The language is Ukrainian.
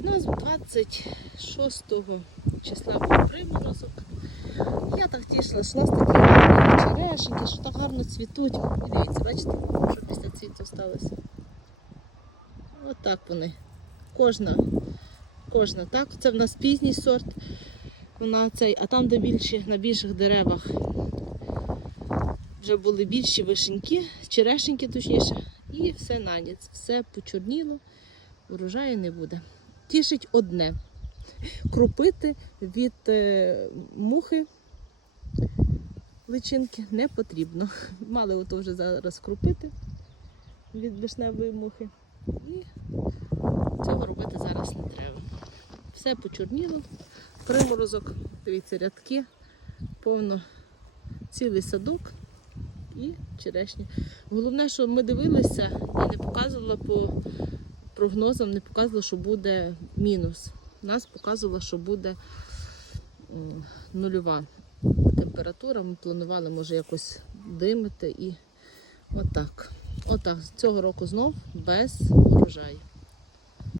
В нас 26 числа був приморозок. Я так тішила, що у нас такі гарні черешеньки, що так гарно цвітуть. І дивіться, бачите, що після цвіту сталося. От вони. Кожна, кожна, так? Це в нас пізній сорт. Вона цей, а там, де більші, на більших деревах вже були більші вишеньки, черешеньки точніше, і все наніць, все почорніло, урожаю не буде. Тішить одне. Крупити від е, мухи личинки не потрібно. Мали ото вже зараз крупити від вишневої мухи. І цього робити зараз не треба. Все почорніло, приморозок, дивіться, рядки, повно цілий садок і черешні. Головне, що ми дивилися і не показувало по прогнозам, не показувало, що буде мінус. Нас показувало, що буде нульова температура. Ми планували, може, якось димити і отак. Отак. Цього року знов без урожаю.